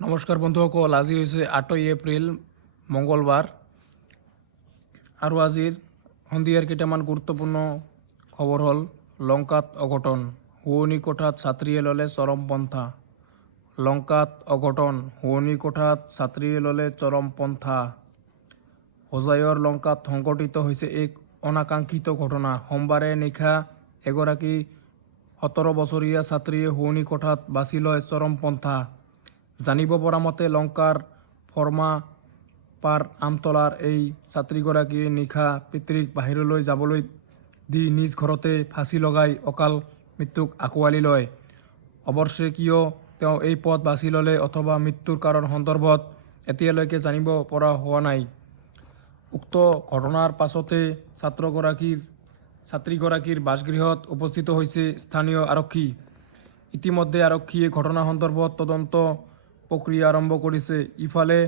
নমস্কাৰ বন্ধুসকল, আজি হৈছে ৮ এপ্ৰিল মঙলবাৰ আৰু আজিৰ সন্ধিয়াৰ কেইটামান গুৰুত্বপূৰ্ণ খবৰ হ'ল লংকাত অঘটন, শোৱনি কোঠাত ছাত্ৰীয়ে ল'লে চৰমপন্থা। লংকাত অঘটন, শোৱনি কোঠাত ছাত্ৰীয়ে ল'লে চৰমপন্থা। হোজাইৰ লংকাত সংঘটিত হৈছে এক অনাকাংক্ষিত ঘটনা। সোমবাৰে নিশা এগৰাকী ১৭ বছৰীয়া ছাত্ৰীয়ে শোৱনি কোঠাত বাছি লয় চৰমপন্থা। জানিব পৰা মতে লংকাৰ ফৰ্মাপাৰ আমতলাৰ এই ছাত্ৰীগৰাকীয়ে নিশা পিতৃক বাহিৰলৈ যাবলৈ দি নিজ ঘৰতে ফাঁচি লগাই অকাল মৃত্যুক আঁকোৱালি লয়। অৱশ্যে কিয় তেওঁ এই পথ বাছি ল'লে অথবা মৃত্যুৰ কাৰণ সন্দৰ্ভত এতিয়ালৈকে জানিব পৰা হোৱা নাই। উক্ত ঘটনাৰ পাছতে ছাত্ৰীগৰাকীৰ বাসগৃহত উপস্থিত হৈছে স্থানীয় আৰক্ষী। ইতিমধ্যে আৰক্ষীয়ে ঘটনা সন্দৰ্ভত তদন্ত প্ৰক্ৰিয়া আৰম্ভ কৰিছে। ইফালে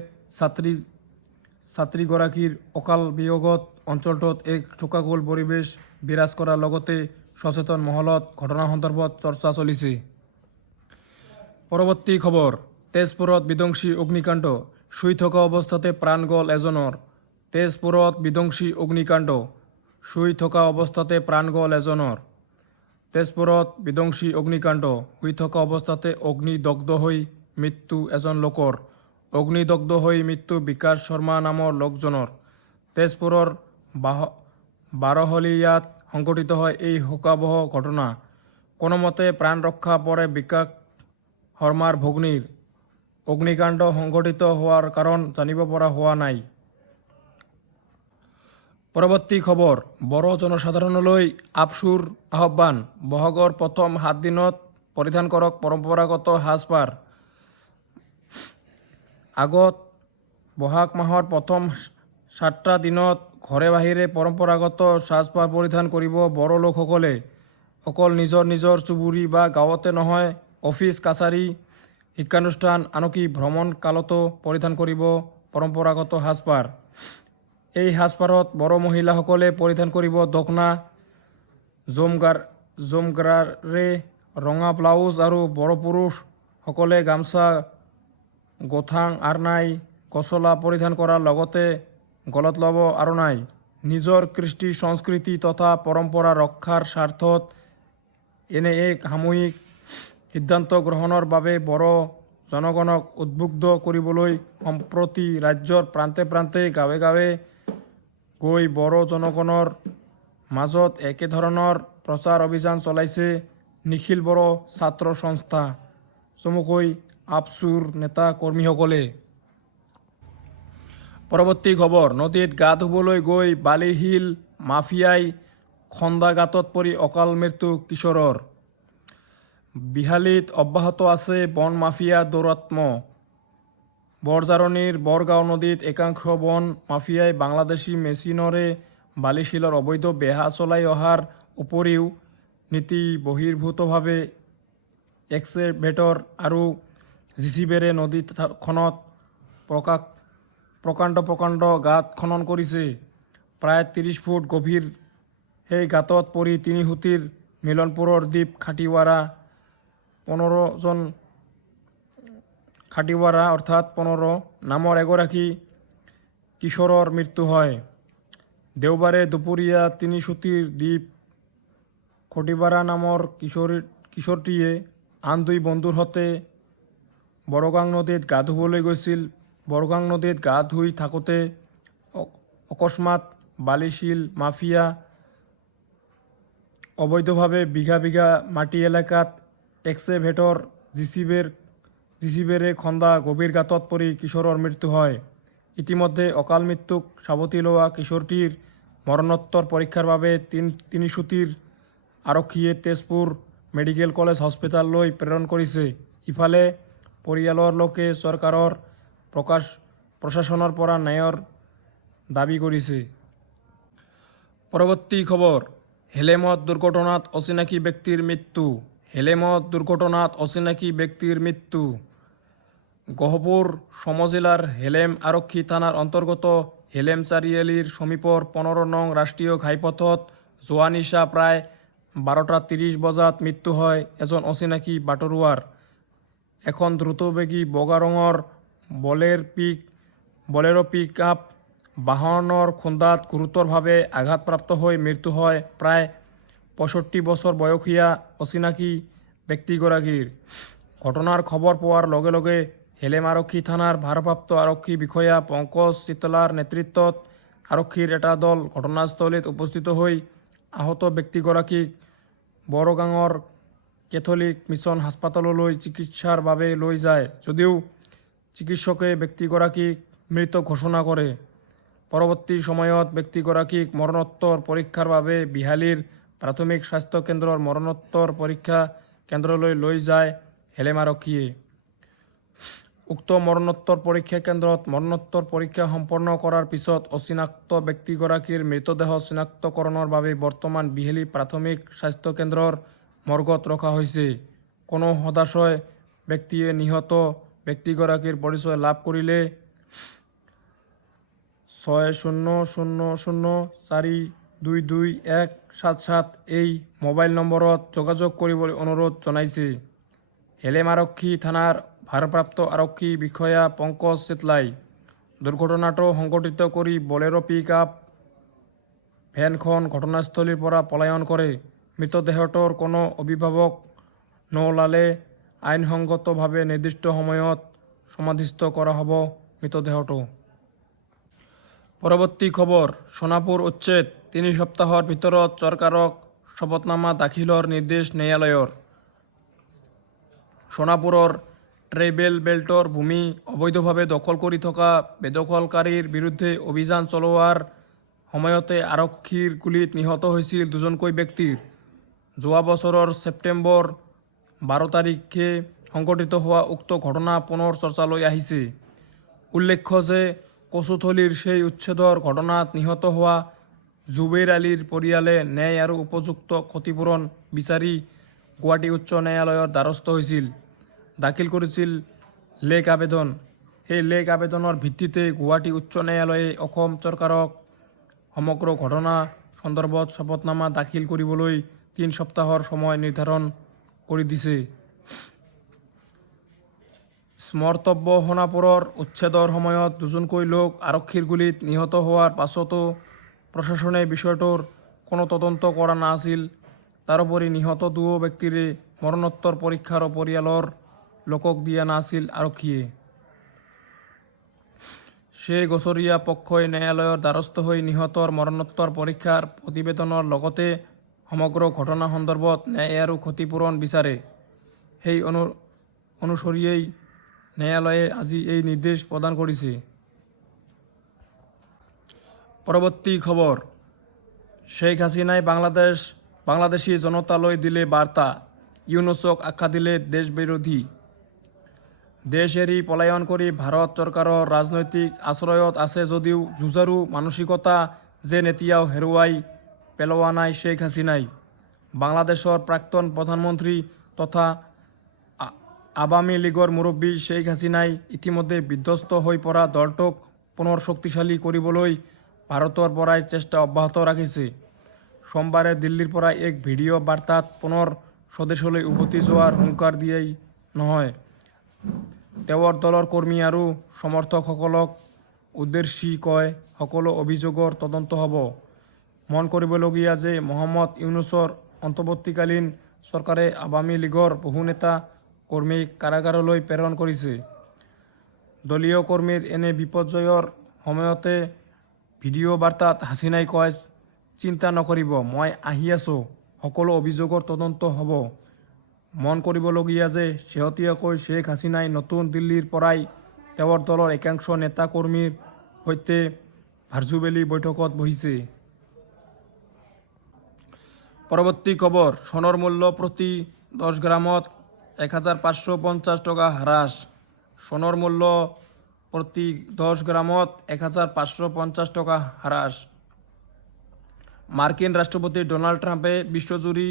ছাত্ৰীগৰাকীৰ অকাল বিয়োগত অঞ্চলটোত এক শোকাকুল পৰিৱেশ বিৰাজ কৰাৰ লগতে সচেতন মহলত ঘটনা সন্দৰ্ভত চৰ্চা চলিছে। পৰৱৰ্তী খবৰ, তেজপুৰত বিধ্বংসী অগ্নিকাণ্ড, শুই থকা অৱস্থাতে প্ৰাণ গ'ল এজনৰ। তেজপুৰত বিধ্বংসী অগ্নিকাণ্ড, শুই থকা অৱস্থাতে প্ৰাণ গ'ল এজনৰ। তেজপুৰত বিধ্বংসী অগ্নিকাণ্ড, শুই থকা অৱস্থাতে অগ্নিদগ্ধ হৈ মৃত্যু এজন লোকৰ। অগ্নিদগ্ধ হৈ মৃত্যু বিকাশ শৰ্মা নামৰ লোকজনৰ। তেজপুৰৰ বাৰহলীয়াত সংঘটিত হয় এই শোকাবহ ঘটনা। কোনোমতে প্ৰাণ ৰক্ষা পৰে বিকাশ শৰ্মাৰ ভগ্নীৰ। অগ্নিকাণ্ড সংঘটিত হোৱাৰ কাৰণ জানিব পৰা হোৱা নাই। পৰৱৰ্তী খবৰ, বড়ো জনসাধাৰণলৈ আপচুৰ আহ্বান, বহাগৰ প্ৰথম ৭ দিনত পৰিধান কৰক পৰম্পৰাগত সাজপাৰ। আগত বহাগ মাহৰ প্ৰথম ৭টা দিনত ঘৰে বাহিৰে পৰম্পৰাগত সাজপাৰ পৰিধান কৰিব বড়ো লোকসকলে। অকল নিজৰ নিজৰ চুবুৰী বা গাঁৱতে নহয়, অফিচ কাছাৰী, শিক্ষানুষ্ঠান আনকি ভ্ৰমণ কালতো পৰিধান কৰিব পৰম্পৰাগত সাজপাৰ। এই সাজপাৰত বড়ো মহিলাসকলে পৰিধান কৰিব দখনা, জমগাৰে ৰঙা ব্লাউজ আৰু বড়ো পুৰুষসকলে গামছা, গোথাং আৰনাই, গছলা পৰিধান কৰাৰ লগতে গলত ল'ব আৰনাই। নিজৰ কৃষ্টি সংস্কৃতি তথা পৰম্পৰা ৰক্ষাৰ স্বাৰ্থত এনে এক সামূহিক সিদ্ধান্ত গ্ৰহণৰ বাবে বড়ো জনগণক উদ্বুদ্ধ কৰিবলৈ সম্প্ৰতি ৰাজ্যৰ প্ৰান্তে প্ৰান্তে গাঁৱে গাঁৱে গৈ বড়ো জনগণৰ মাজত একেধৰণৰ প্ৰচাৰ অভিযান চলাইছে নিখিল বড়ো ছাত্ৰ সংস্থা, চমুকৈ আপচুৰ নেতা কৰ্মীসকলে। পৰৱৰ্তী খবৰ, নদীত গা ধুবলৈ গৈ বালি-শিল মাফিয়াই খন্দা গাঁতত পৰি অকাল মৃত্যু কিশোৰৰ। বিহালীত অব্যাহত আছে বন মাফিয়া দৌৰাত্ম্য। বৰঝাৰণীৰ বৰগাঁও নদীত একাংশ বন মাফিয়াই বাংলাদেশী মেচিনৰে বালি-শিলৰ অবৈধ বেহা চলাই অহাৰ উপৰিও নীতি বহিৰ্ভূতভাৱে এক্সেভেটৰ আৰু জিচিবিৰে নদীখনত প্ৰকাণ্ড গাঁত খনন কৰিছে। প্ৰায় ৩০ ফুট গভীৰ সেই গাঁতত পৰি তিনিসুঁতিৰ মিলনপুৰৰ দ্বীপ খাটিৱাৰা অৰ্থাৎ ১৫ নামৰ এগৰাকী কিশোৰৰ মৃত্যু হয়। দেওবাৰে দুপৰীয়া তিনিসুঁতিৰ দ্বীপ খটিৱাৰা নামৰ কিশোৰটিয়ে আন দুই বন্ধুৰ সৈতে বৰগাং নদীত গা ধুবলৈ গৈছিল। বৰগাং নদীত গা ধুই থাকোঁতে অকস্মাৎ বালি-শিল মাফিয়া অবৈধভাৱে বিঘা বিঘা মাটি এলেকাত এক্সেভেটৰ জিচিবিৰে খন্দা গভীৰ গাঁতত পৰি কিশোৰৰ মৃত্যু হয়। ইতিমধ্যে অকাল মৃত্যুক সাৱটি লোৱা কিশোৰটিৰ মৰণোত্তৰ পৰীক্ষাৰ বাবে তিনিসুঁতিৰ আৰক্ষীয়ে তেজপুৰ মেডিকেল কলেজ হাস্পতাললৈ প্ৰেৰণ কৰিছে। ইফালে পৰিয়ালৰ লোকে চৰকাৰৰ প্ৰশাসনৰ পৰা ন্যায়ৰ দাবী কৰিছে। পৰৱৰ্তী খবৰ, হেলেমত দুৰ্ঘটনাত অচিনাকি ব্যক্তিৰ মৃত্যু। হেলেমত দুৰ্ঘটনাত অচিনাকি ব্যক্তিৰ মৃত্যু। গহপুৰ সমজিলাৰ হেলেম আৰক্ষী থানাৰ অন্তৰ্গত হেলেম চাৰিআলিৰ সমীপৰ ১৫ নং ৰাষ্ট্ৰীয় ঘাইপথত যোৱা নিশা প্ৰায় ১২:৩০ বজাত মৃত্যু হয় এজন অচিনাকি বাটৰুৱাৰ। এখন দ্ৰুতবেগী বগা ৰঙৰ বলেৰো পিক আপ বাহনৰ খুন্দাত গুৰুতৰভাৱে আঘাতপ্ৰাপ্ত হৈ মৃত্যু হয় প্ৰায় ৬৫ বছৰ বয়সীয়া অচিনাকি ব্যক্তিগৰাকীৰ। ঘটনাৰ খবৰ পোৱাৰ লগে লগে হেলেম আৰক্ষী থানাৰ ভাৰপ্ৰাপ্ত আৰক্ষী বিষয়া পংকজ চিতলাৰ নেতৃত্বত আৰক্ষীৰ এটা দল ঘটনাস্থলীত উপস্থিত হৈ আহত ব্যক্তিগৰাকীক বৰগাঙৰ কেথলিক মিছন হাস্পতাললৈ চিকিৎসাৰ বাবে লৈ যায় যদিও চিকিৎসকে ব্যক্তিগৰাকীক মৃত ঘোষণা কৰে। পৰৱৰ্তী সময়ত ব্যক্তিগৰাকীক মৰণোত্তৰ পৰীক্ষাৰ বাবে বিহালীৰ প্ৰাথমিক স্বাস্থ্য কেন্দ্ৰৰ মৰণোত্তৰ পৰীক্ষা কেন্দ্ৰলৈ লৈ যায় হেলেম আৰক্ষীয়ে। উক্ত মৰণোত্তৰ পৰীক্ষা কেন্দ্ৰত মৰণোত্তৰ পৰীক্ষা সম্পন্ন কৰাৰ পিছত অচিনাক্ত ব্যক্তিগৰাকীৰ মৃতদেহ চিনাক্তকৰণৰ বাবে বৰ্তমান বিহালী প্ৰাথমিক স্বাস্থ্য কেন্দ্ৰৰ মৰ্গত ৰখা হৈছে। কোনো সদাশয় ব্যক্তিয়ে নিহত ব্যক্তিগৰাকীৰ পৰিচয় লাভ কৰিলে ৬০০০৪22১77 এই মোবাইল নম্বৰত যোগাযোগ কৰিবলৈ অনুৰোধ জনাইছে হেলেম আৰক্ষী থানাৰ ভাৰপ্ৰাপ্ত আৰক্ষী বিষয়া পংকজ চিতলাই। দুৰ্ঘটনাটো সংঘটিত কৰি বলেৰো পিক আপ ভেনখন ঘটনাস্থলীৰ পৰা পলায়ন কৰে। মৃতদেহটোৰ কোনো অভিভাৱক নোলালে আইনসংগতভাৱে নিৰ্দিষ্ট সময়ত সমাধিস্থ কৰা হ'ব মৃতদেহটো। পৰৱৰ্তী খবৰ, সোনাপুৰ উচ্ছেদ ৩ সপ্তাহৰ ভিতৰত চৰকাৰক শপতনামা দাখিলৰ নিৰ্দেশ ন্যায়ালয়ৰ। সোনাপুৰৰ ট্ৰাইবেল বেল্টৰ ভূমি অবৈধভাৱে দখল কৰি থকা বেদখলকাৰীৰ বিৰুদ্ধে অভিযান চলোৱাৰ সময়তে আৰক্ষীৰ গুলীত নিহত হৈছিল দুজনকৈ ব্যক্তিৰ। যোৱা বছৰৰ ছেপ্টেম্বৰ ১২ তাৰিখে সংঘটিত হোৱা উক্ত ঘটনা পুনৰ চৰ্চালৈ আহিছে। উল্লেখ্য যে কচুথলীৰ সেই উচ্ছেদৰ ঘটনাত নিহত হোৱা জুবেৰ আলীৰ পৰিয়ালে ন্যায় আৰু উপযুক্ত ক্ষতিপূৰণ বিচাৰি গুৱাহাটী উচ্চ ন্যায়ালয়ৰ দ্বাৰস্থ হৈছিল, দাখিল কৰিছিল লেক আবেদন। সেই লেক আবেদনৰ ভিত্তিতে গুৱাহাটী উচ্চ ন্যায়ালয়ে অসম চৰকাৰক সমগ্ৰ ঘটনা সন্দৰ্ভত শপতনামা দাখিল কৰিবলৈ ৩ সপ্তাহৰ সময় নিৰ্ধাৰণ কৰি দিছে। স্মৰ্তব্য, সোনাপুৰৰ উচ্ছেদৰ সময়ত দুজনকৈ লোক আৰক্ষীৰ গুলীত নিহত হোৱাৰ পাছতো প্ৰশাসনে বিষয়টোৰ কোনো তদন্ত কৰা নাছিল। তাৰোপৰি নিহত দুয়ো ব্যক্তিৰে মৰণোত্তৰ পৰীক্ষাৰো পৰিয়ালৰ লোকক দিয়া নাছিল আৰক্ষীয়ে। সেই গোচৰীয়া পক্ষই ন্যায়ালয়ৰ দ্বাৰস্থ হৈ নিহতৰ মৰণোত্তৰ পৰীক্ষাৰ প্ৰতিবেদনৰ লগতে সমগ্ৰ ঘটনা সন্দৰ্ভত ন্যায় আৰু ক্ষতিপূৰণ বিচাৰে। সেই অনুসৰিয়েই ন্যায়ালয়ে আজি এই নিৰ্দেশ প্ৰদান কৰিছে। পৰৱৰ্তী খবৰ, শ্বেখ হাছিনাই বাংলাদেশী জনতালৈ দিলে বাৰ্তা, ইউনুছক আখ্যা দিলে দেশবিৰোধী। দেশ এৰি পলায়ন কৰি ভাৰত চৰকাৰৰ ৰাজনৈতিক আশ্ৰয়ত আছে যদিও যুঁজাৰু মানসিকতা যেন এতিয়াও হেৰুৱাই পেলোৱা নাই শ্বেখ হাছিনাই। বাংলাদেশৰ প্ৰাক্তন প্ৰধানমন্ত্ৰী তথা আৱামী লীগৰ মুৰব্বী শ্বেখ হাছিনাই ইতিমধ্যে বিধ্বস্ত হৈ পৰা দলটোক পুনৰ শক্তিশালী কৰিবলৈ ভাৰতৰ পৰাই চেষ্টা অব্যাহত ৰাখিছে। সোমবাৰে দিল্লীৰ পৰা এক ভিডিঅ' বাৰ্তাত পুনৰ স্বদেশলৈ উভতি যোৱাৰ হুংকাৰ দিয়েই নহয়, তেওঁৰ দলৰ কৰ্মী আৰু সমৰ্থকসকলক উদ্দেশ্যি কয়, সকলো অভিযোগৰ তদন্ত হ'ব। মন কৰিবলগীয়া যে মহম্মদ ইউনুছৰ অন্তৱৰ্তীকালীন চৰকাৰে আৱামী লীগৰ বহু নেতা কৰ্মীক কাৰাগাৰলৈ প্ৰেৰণ কৰিছে। দলীয় কৰ্মীৰ এনে বিপৰ্যয়ৰ সময়তে ভিডিঅ' বাৰ্তাত হাছিনাই কয়, চিন্তা নকৰিব, মই আহি আছোঁ, সকলো অভিযোগৰ তদন্ত হ'ব। মন কৰিবলগীয়া যে শেহতীয়াকৈ শ্বেখ হাছিনাই নতুন দিল্লীৰ পৰাই তেওঁৰ দলৰ একাংশ নেতা কৰ্মীৰ সৈতে ভাৰ্চুৱেলি বৈঠকত বহিছে। পৰৱৰ্তী খবৰ, সোণৰ মূল্য প্ৰতি 10 গ্ৰামত ১৫৫০ টকা হ্ৰাস। সোণৰ মূল্য প্ৰতি 10 গ্ৰামত ১৫৫০ টকা হ্ৰাস। মাৰ্কিন ৰাষ্ট্ৰপতি ডোনাল্ড ট্ৰাম্পে বিশ্বজুৰি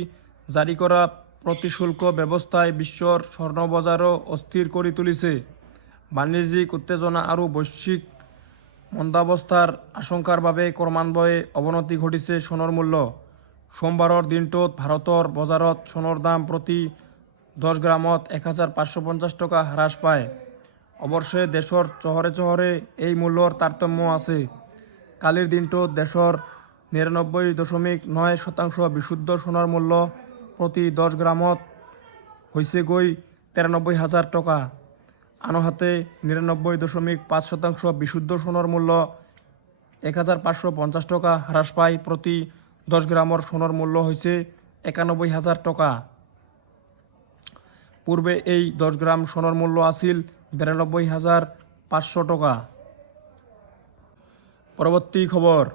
জাৰি কৰা প্ৰতিশুল্ক ব্যৱস্থাই বিশ্বৰ স্বৰ্ণ বজাৰো অস্থিৰ কৰি তুলিছে। বাণিজ্যিক উত্তেজনা আৰু বৈশ্বিক মন্দাৱস্থাৰ আশংকাৰ বাবে ক্ৰমান্বয়ে অৱনতি ঘটিছে সোণৰ মূল্য। সোমবাৰৰ দিনটোত ভাৰতৰ বজাৰত সোণৰ দাম প্ৰতি 10 গ্ৰামত 1550 টাকা হ্ৰাস পায়। অৱশ্যে দেশৰ চহৰে চহৰে এই মূল্যৰ তাৰতম্য আছে। কালিৰ দিনটোত দেশৰ 99.9% বিশুদ্ধ সোণৰ মূল্য প্ৰতি 10 গ্ৰামত হৈছেগৈ 93,000 টকা। আনহাতে 99.5% বিশুদ্ধ সোণৰ মূল্য 1550 টাকা হ্ৰাস পাই প্ৰতি 10 গ্ৰামৰ সোণৰ মূল্য হৈছে 91,000 টকা। পূৰ্বে এই 10 গ্ৰাম সোণৰ মূল্য আছিল 92,500 টকা। পৰৱৰ্তী খবৰ,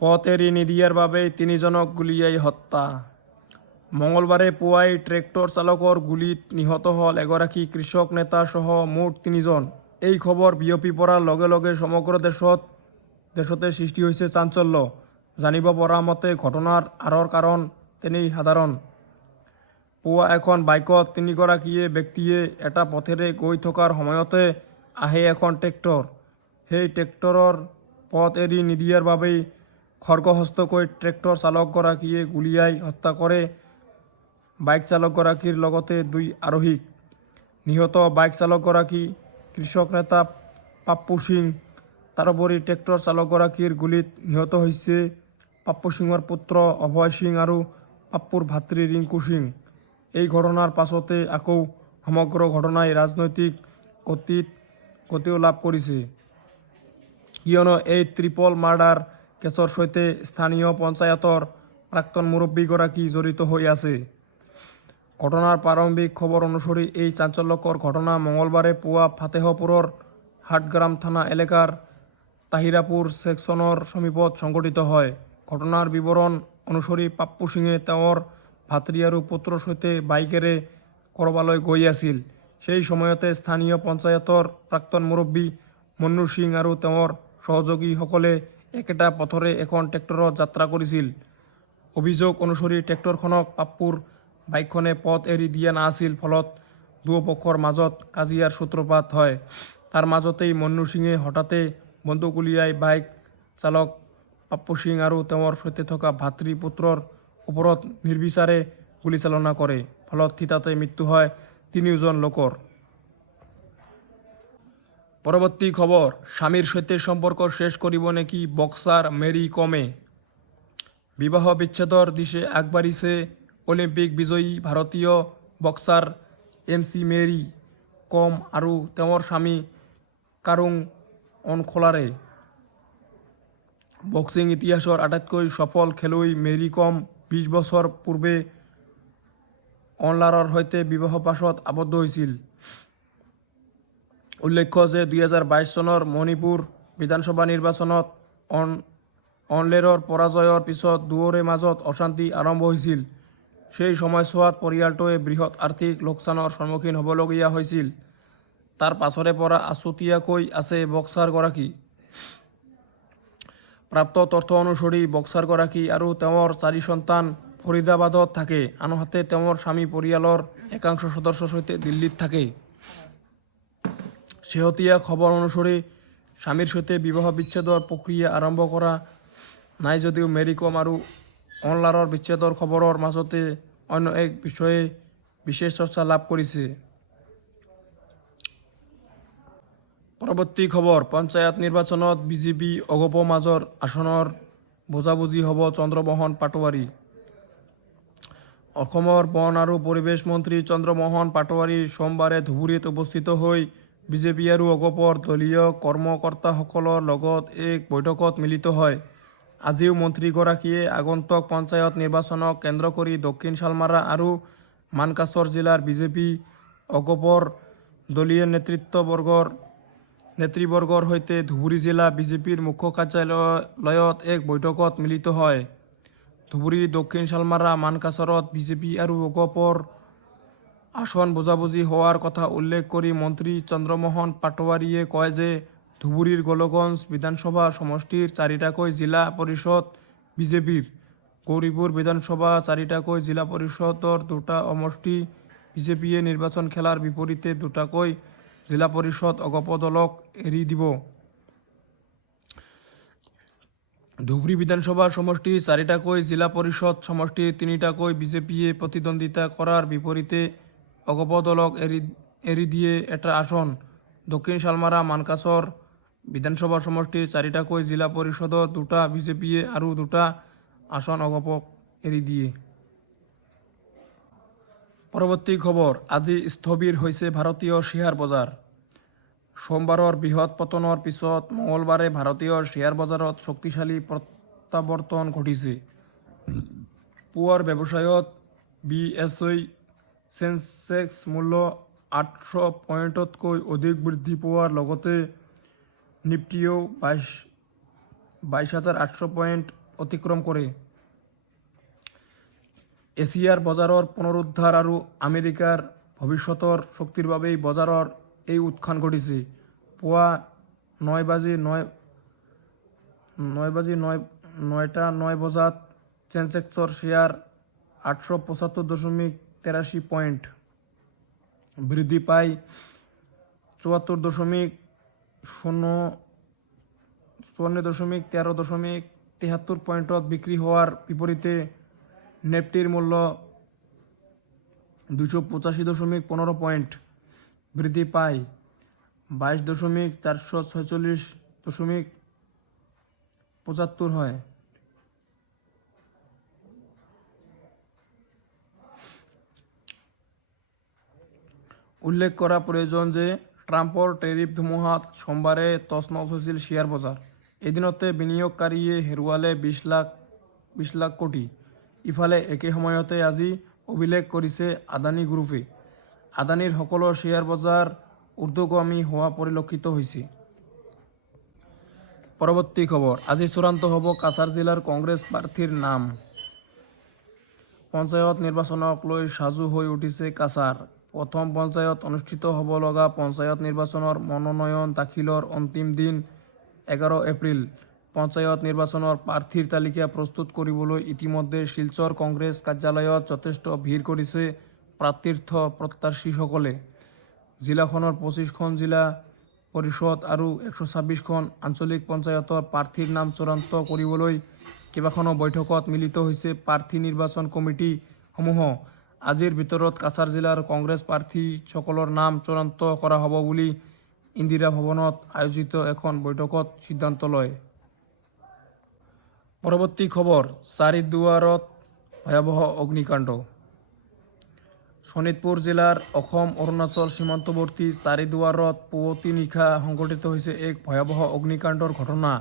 পথ এৰি নিদিয়াৰ বাবে 3জনক গুলীয়াই হত্যা। মঙলবাৰে পুৱাই ট্ৰেক্টৰ চালকৰ গুলীত নিহত হ'ল এগৰাকী কৃষক নেতা সহ মুঠ 3জন। এই খবৰ বিয়পি পৰাৰ লগে লগে সমগ্ৰ দেশতে সৃষ্টি হৈছে চাঞ্চল্য। জানিব পৰা মতে ঘটনাৰ আঁৰৰ কাৰণ তেনেই সাধাৰণ। পুৱা এখন বাইকত 3গৰাকী ব্যক্তিয়ে এটা পথেৰে গৈ থকাৰ সময়তে আহে এখন ট্ৰেক্টৰ। সেই ট্ৰেক্টৰৰ পথ এৰি নিদিয়াৰ বাবেই খৰ্গহস্তকৈ ট্ৰেক্টৰ চালকগৰাকীয়ে গুলীয়াই হত্যা কৰে বাইক চালকগৰাকীৰ লগতে 2 আৰোহীক। নিহত বাইক চালকগৰাকী কৃষক নেতা পাপ্পু সিং। তাৰোপৰি ট্ৰেক্টৰ চালকগৰাকীৰ গুলীত নিহত হৈছে পাপ্পু সিঙৰ পুত্ৰ অভয় সিং আৰু পাপ্পুৰ ভাতৃ ৰিংকু সিং। এই ঘটনাৰ পাছতে আকৌ সমগ্ৰ ঘটনাই ৰাজনৈতিক গতিও লাভ কৰিছে, কিয়নো এই ট্ৰিপল মাৰ্ডাৰ কেছৰ সৈতে স্থানীয় পঞ্চায়তৰ প্ৰাক্তন মুৰব্বীগৰাকী জড়িত হৈ আছে। ঘটনাৰ প্ৰাৰম্ভিক খবৰ অনুসৰি এই চাঞ্চল্যকৰ ঘটনা মঙলবাৰে পুৱা ফাতেহপুৰৰ হাটগ্ৰাম থানা এলেকাৰ তাহিৰাপুৰ ছেকশ্যনৰ সমীপত সংঘটিত হয়। ঘটনাৰ বিৱৰণ অনুসৰি পাপ্পু সিঙে তেওঁৰ ভাতৃ আৰু পুত্ৰৰ সৈতে বাইকেৰে কৰবালৈ গৈ আছিল। সেই সময়তে স্থানীয় পঞ্চায়তৰ প্ৰাক্তন মুৰব্বী মন্নু সিং আৰু তেওঁৰ সহযোগীসকলে একেটা পথৰে এখন ট্ৰেক্টৰত যাত্ৰা কৰিছিল। অভিযোগ অনুসৰি ট্ৰেক্টৰখনক পাপ্পুৰ বাইকখনে পথ এৰি দিয়া নাছিল, ফলত দুয়োপক্ষৰ মাজত কাজিয়াৰ সূত্ৰপাত হয়। তাৰ মাজতেই মন্নু সিঙে হঠাতে বন্দুক উলিয়াই বাইক চালক পাপ্পু সিং আৰু তেওঁৰ সৈতে থকা ভাতৃ পুত্ৰৰ ওপৰত নিৰ্বিচাৰে গুলীচালনা কৰে। ফলত থিতাতে মৃত্যু হয় 3জন লোকৰ। পৰৱৰ্তী খবৰ, স্বামীৰ সৈতে সম্পৰ্ক শেষ কৰিব নেকি বক্সাৰ মেৰী কমে। বিবাহ বিচ্ছেদৰ দিশে আগবাঢ়িছে অলিম্পিক বিজয়ী ভাৰতীয় বক্সাৰ MC মেৰী কম আৰু তেওঁৰ স্বামী কাৰুং অনখোলাৰে। বক্সিং ইতিহাসৰ আটাইতকৈ সফল খেলুৱৈ মেৰী কম 20 বছৰ পূৰ্বে অনলাৰৰ সৈতে বিবাহ পাশত আবদ্ধ হৈছিল। উল্লেখ্য যে 2022 চনৰ মণিপুৰ বিধানসভা নিৰ্বাচনত অনলেৰৰ পৰাজয়ৰ পিছত দুয়োৰে মাজত অশান্তি আৰম্ভ হৈছিল। সেই সময়ছোৱাত পৰিয়ালটোৱে বৃহৎ আৰ্থিক লোকচানৰ সন্মুখীন হ'বলগীয়া হৈছিল। তাৰ পাছৰে পৰা আছুতীয়াকৈ আছে বক্সাৰগৰাকী। প্ৰাপ্ত তথ্য অনুসৰি বক্সাৰগৰাকী আৰু তেওঁৰ 4 সন্তান ফৰিদাবাদত থাকে, আনহাতে তেওঁৰ স্বামী পৰিয়ালৰ একাংশ সদস্যৰ সৈতে দিল্লীত থাকে। শেহতীয়া খবৰ অনুসৰি স্বামীৰ সৈতে বিবাহ বিচ্ছেদৰ প্ৰক্ৰিয়া আৰম্ভ কৰা নাই যদিও মেৰী কম আৰু অনলাৰৰ বিচ্ছেদৰ খবৰৰ মাজতে অন্য এক বিষয়ে বিশেষ চৰ্চা লাভ কৰিছে। পৰৱৰ্তী খবৰ, পঞ্চায়ত নিৰ্বাচনত বিজেপি অগপ মাজৰ আসনৰ বুজাবুজি হ'ব চন্দ্ৰমোহন পাটোৱাৰী। অসমৰ বন আৰু পৰিৱেশ মন্ত্ৰী চন্দ্ৰমোহন পাটোৱাৰী সোমবাৰে ধুবুৰীত উপস্থিত হৈ বিজেপি আৰু অগপৰ দলীয় কৰ্মকৰ্তাসকলৰ লগত এক বৈঠকত মিলিত হয়। আজিও মন্ত্ৰীগৰাকীয়ে আগন্তুক পঞ্চায়ত নিৰ্বাচনক কেন্দ্ৰ কৰি দক্ষিণ শালমাৰা আৰু মানকাছৰ জিলাৰ বিজেপি অগপৰ দলীয় নেতৃবৰ্গৰ সৈতে ধুবুৰী জিলা বিজেপিৰ মুখ্য কাৰ্যালয়ত এক বৈঠকত মিলিত হয়। ধুবুৰী, দক্ষিণ শালমাৰা, মানকাছৰত বিজেপি আৰু অগপৰ আসন বুজাবুজি হোৱাৰ কথা উল্লেখ কৰি মন্ত্ৰী চন্দ্ৰমোহন পাটোৱাৰীয়ে কয় যে ধুবুৰীৰ গোলগঞ্জ বিধানসভা সমষ্টিৰ 4টাকৈ জিলা পৰিষদ বিজেপিৰ, গৌৰীপুৰ বিধানসভা 4টাকৈ জিলা পৰিষদৰ 2টা সমষ্টি বিজেপিয়ে নিৰ্বাচন খেলাৰ বিপৰীতে 2টাকৈ জিলা পৰিষদ অগপ দলক এৰি দিব। ধুবুৰী বিধানসভা সমষ্টি 4টাকৈ, জিলা পৰিষদ সমষ্টি 3টাকৈ বিজেপিয়ে প্ৰতিদ্বন্দ্বিতা কৰাৰ বিপৰীতে অগপ দলক এৰি দিয়ে এটা আসন। দক্ষিণ শালমাৰা মানকাছৰ বিধানসভা সমষ্টি 4টাকৈ, জিলা পৰিষদত 2টা বিজেপিয়ে আৰু 2টা আসন অগপক এৰি দিয়ে। পৰৱৰ্তী খবৰ, আজি স্থবিৰ হৈছে ভাৰতীয় শ্বেয়াৰ বজাৰ। সোমবাৰৰ বৃহৎ পতনৰ পিছত মঙলবাৰে ভাৰতীয় শ্বেয়াৰ বজাৰত শক্তিশালী প্ৰত্যাৱৰ্তন ঘটিছে। পুৱাৰ ব্যৱসায়ত BSE চেনচেক্স মূল্য 800 পইণ্টতকৈ অধিক বৃদ্ধি পোৱাৰ লগতে নিফটিয়েও 22,800 পইণ্ট অতিক্ৰম কৰে। এছিয়াৰ বজাৰৰ পুনৰুদ্ধাৰ আৰু আমেৰিকাৰ ভৱিষ্যতৰ শক্তিৰ বাবেই বজাৰৰ এই উত্থান ঘটিছে। পুৱা 9:09 বজাত চেনচেক্সৰ শ্বেয়াৰ 875.83 পইণ্ট বৃদ্ধি পাই 54.13 পইণ্টত বিক্ৰী হোৱাৰ বিপৰীতে নিফটিৰ মূল্য 285.15 পইণ্ট বৃদ্ধি পাই 22,446.75 হয়। উল্লেখ কৰা প্ৰয়োজন যে ট্ৰাম্পৰ টেৰিফ ধুমুহাত সোমবাৰে তছনছ হৈছিল শ্বেয়াৰ বজাৰ। এদিনতে বিনিয়োগকাৰীয়ে হেৰুৱালে 20 লাখ কোটি। ইফালে একে সময়তে আজি অভিলেখ কৰিছে আদানী গ্ৰুপে। আদানীৰ সকলো শ্বেয়াৰ বজাৰ ঊৰ্ধ্বগামী হোৱা পৰিলক্ষিত হৈছে। পৰৱৰ্তী খবৰ, আজি চূড়ান্ত হ'ব কাছাৰ জিলাৰ কংগ্ৰেছ প্ৰাৰ্থীৰ নাম। পঞ্চায়ত নিৰ্বাচনক লৈ সাজু হৈ উঠিছে কাছাৰ। প্ৰথম পৰ্যায়ত অনুষ্ঠিত হ'ব লগা পঞ্চায়ত নিৰ্বাচনৰ মনোনয়ন দাখিলৰ অন্তিম দিন 11 এপ্ৰিল। পঞ্চায়ত নিৰ্বাচনৰ প্ৰাৰ্থীৰ তালিকা প্ৰস্তুত কৰিবলৈ ইতিমধ্যে শিলচৰ কংগ্ৰেছ কাৰ্যালয়ত যথেষ্ট ভিৰ কৰিছে প্ৰাৰ্থীৰ্থ প্ৰত্যাশীসকলে। জিলাখনৰ 25খন জিলা পৰিষদ আৰু 126খন আঞ্চলিক পঞ্চায়তৰ প্ৰাৰ্থীৰ নাম চূড়ান্ত কৰিবলৈ কেইবাখনো বৈঠকত মিলিত হৈছে প্ৰাৰ্থী নিৰ্বাচন কমিটিসমূহ। আজিৰ ভিতৰত কাছাৰ জিলাৰ কংগ্ৰেছ প্ৰাৰ্থীসকলৰ নাম চূড়ান্ত কৰা হ'ব বুলি ইন্দিৰা ভৱনত আয়োজিত এখন বৈঠকত সিদ্ধান্ত লয়। পৰৱৰ্তী খবৰ, চাৰিদুৱাৰত ভয়াৱহ অগ্নিকাণ্ড। শোণিতপুৰ জিলাৰ অসম-অৰুণাচল সীমান্তৱৰ্তী চাৰিদুৱাৰত পুৱতি নিশা সংঘটিত হৈছে এক ভয়াৱহ অগ্নিকাণ্ডৰ ঘটনা।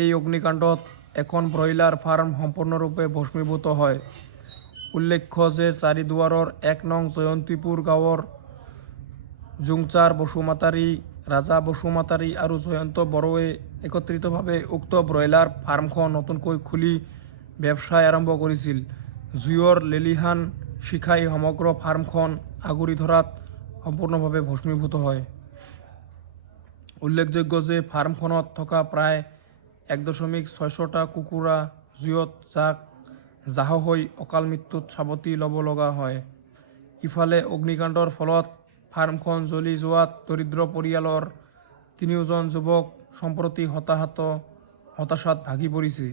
এই অগ্নিকাণ্ডত এখন ব্ৰইলাৰ ফাৰ্ম সম্পূৰ্ণৰূপে ভস্মীভূত হয়। উল্লেখ্য যে চাৰিদুৱাৰৰ 1 নং জয়ন্তীপুৰ গাঁৱৰ জুংচাৰ বসুমাতাৰী, ৰাজা বসুমাতাৰী আৰু জয়ন্ত বড়োৱে একত্ৰিতভাৱে উক্ত ব্ৰইলাৰ ফাৰ্মখন নতুনকৈ খুলি ব্যৱসায় আৰম্ভ কৰিছিল। জুইৰ লেলিহান শিখাই সমগ্ৰ ফাৰ্মখন আগুৰি ধৰাত সম্পূৰ্ণভাৱে ভস্মীভূত হয়। উল্লেখযোগ্য যে ফাৰ্মখনত থকা প্ৰায় 1.6টা কুকুৰা জুইত জাহ হৈ অকাল মৃত্যুত সাৱটি ল'ব লগা হয়। ইফালে অগ্নিকাণ্ডৰ ফলত ফাৰ্মখন জ্বলি যোৱাত দৰিদ্ৰ পৰিয়ালৰ 3জন যুৱক সম্প্ৰতি হতাশাত ভাগি পৰিছে।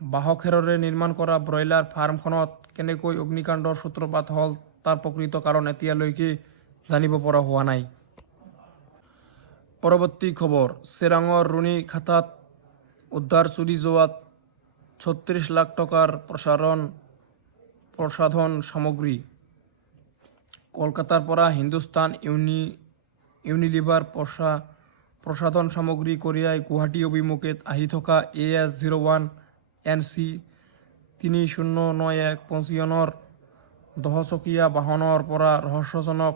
বাঁহখেৰেৰে নিৰ্মাণ কৰা ব্ৰইলাৰ ফাৰ্মখনত কেনেকৈ অগ্নিকাণ্ডৰ সূত্ৰপাত হ'ল তাৰ প্ৰকৃত কাৰণ এতিয়ালৈকে জানিব পৰা হোৱা নাই। পৰৱৰ্তী খবৰ, চিৰাঙৰ ৰুণিখাটাত উদ্ধাৰ চুৰি যোৱাত 36 লাখ টকাৰ প্ৰসাধন সামগ্ৰী। কলকাতাৰ পৰা হিন্দুস্তান ইউনিলিভাৰ প্ৰসাধন সামগ্ৰী কঢ়িয়াই গুৱাহাটী অভিমুখে আহি থকা AS01 NC 3091 পঞ্জীয়নৰ 10-চকীয়া বাহনৰ পৰা ৰহস্যজনক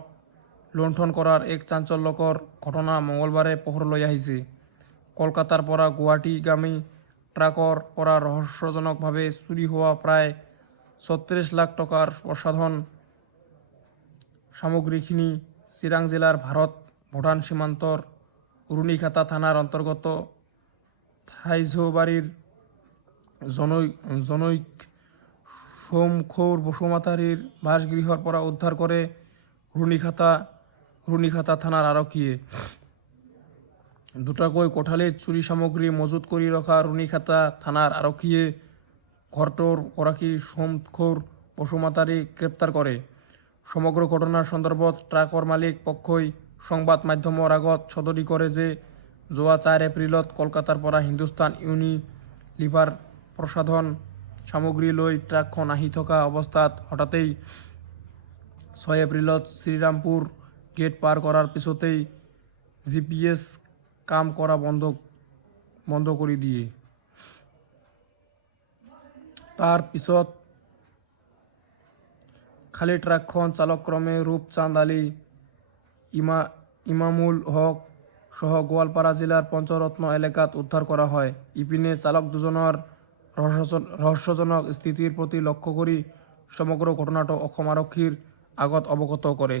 লুণ্ঠন কৰাৰ এক চাঞ্চল্যকৰ ঘটনা মঙলবাৰে পোহৰলৈ আহিছে। কলকাতাৰ পৰা গুৱাহাটীগামী ট্ৰাকৰ পৰা ৰহস্যজনকভাৱে চুৰি হোৱা প্ৰায় 36 লাখ টকাৰ প্ৰসাধন সামগ্ৰীখিনি চিৰাং জিলাৰ ভাৰত-ভূটান সীমান্তৰ ৰুণিখাটা থানাৰ অন্তৰ্গত থাইঝবাৰীৰ জনৈক সোমখৌৰ বসুমাতাৰীৰ বাসগৃহৰ পৰা উদ্ধাৰ কৰে ৰুণিখাটা থানাৰ আৰক্ষীয়ে। দুটাকৈ কোঠালিত চুৰি সামগ্ৰী মজুত কৰি ৰখা ৰুণিখাতা থানাৰ আৰক্ষীয়ে ঘৰটোৰ গৰাকী সোমখোৰ বসুমতাৰীক গ্ৰেপ্তাৰ কৰে। সমগ্ৰ ঘটনাৰ সন্দৰ্ভত ট্ৰাকৰ মালিক পক্ষই সংবাদ মাধ্যমৰ আগত সদৰি কৰে যে যোৱা 4 এপ্ৰিলত কলকাতাৰ পৰা হিন্দুস্তান ইউনিলিভাৰ প্ৰসাধন সামগ্ৰী লৈ ট্ৰাকখন আহি থকা অৱস্থাত হঠাতেই 6 এপ্ৰিলত শ্ৰীৰামপুৰ গেট পাৰ কৰাৰ পিছতেই GPS কাম কৰা বন্ধ কৰি দিয়ে। তাৰ পিছত খালী ট্ৰাকখন চালকক্ৰমে ৰূপচাঁদ আলী, ইমামুল হক সহ গোৱালপাৰা জিলাৰ পঞ্চৰত্ন এলেকাত উদ্ধাৰ কৰা হয়। ইপিনে চালক দুজনৰ ৰহস্যজনক স্থিতিৰ প্ৰতি লক্ষ্য কৰি সমগ্ৰ ঘটনাটো অসম আৰক্ষীৰ আগত অৱগত কৰে।